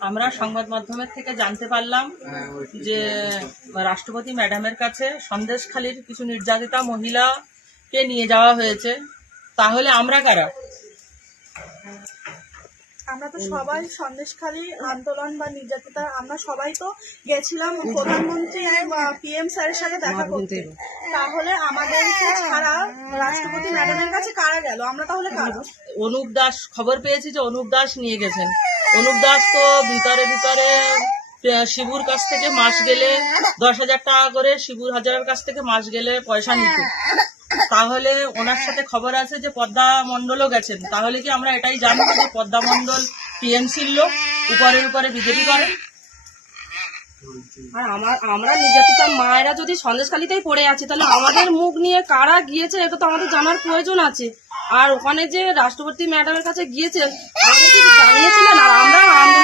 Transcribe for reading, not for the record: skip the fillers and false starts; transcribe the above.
আমরা সংবাদ মাধ্যমের থেকে জানতে পারলাম যে রাষ্ট্রপতি ম্যাডামের কাছে সন্দেশখালীর কিছু নির্যাতিতা মহিলাকে নিয়ে যাওয়া হয়েছে। তাহলে আমরা কারা? আমরা তো সবাই সন্দেশখালী আন্দোলন বা নির্যাতিতা, আমরা সবাই তো গেছিলাম প্রধানমন্ত্রী পিএম স্যারের সাথে দেখা করতে। তাহলে আমাদেরকে ছাড়া রাষ্ট্রপতি ম্যাডামের কাছে কারা গেল? আমরা তাহলে কারা? অনুপ দাস, খবর পেয়েছি যে অনুপ দাস নিয়ে গেছেন। অনুপ দাস তো ভিতরে শিবুর কাছ থেকে মাস গেলে 10,000 টাকা করে শিবুর হাজারের কাছ থেকে মাস গেলে পয়সা নিত। তাহলে ওনার সাথে খবর আছে যে পদ্মা মণ্ডলও গেছেন। তাহলে কি আমরা এটাই জানবো যে পদ্মা মণ্ডল টিএমসির লোক, উপরে বিজেপি করে? আর আমরা নির্যাতিতা মায়েরা যদি সন্দেশখালীতেই পড়ে আছে, তাহলে আমাদের মুখ নিয়ে কারা গিয়েছে এটা তো আমাদের জানার প্রয়োজন আছে। আর ওখানে যে রাষ্ট্রপতি ম্যাডামের কাছে গিয়েছেন আমাদেরকে জানিয়েছিলেন, আর আমরা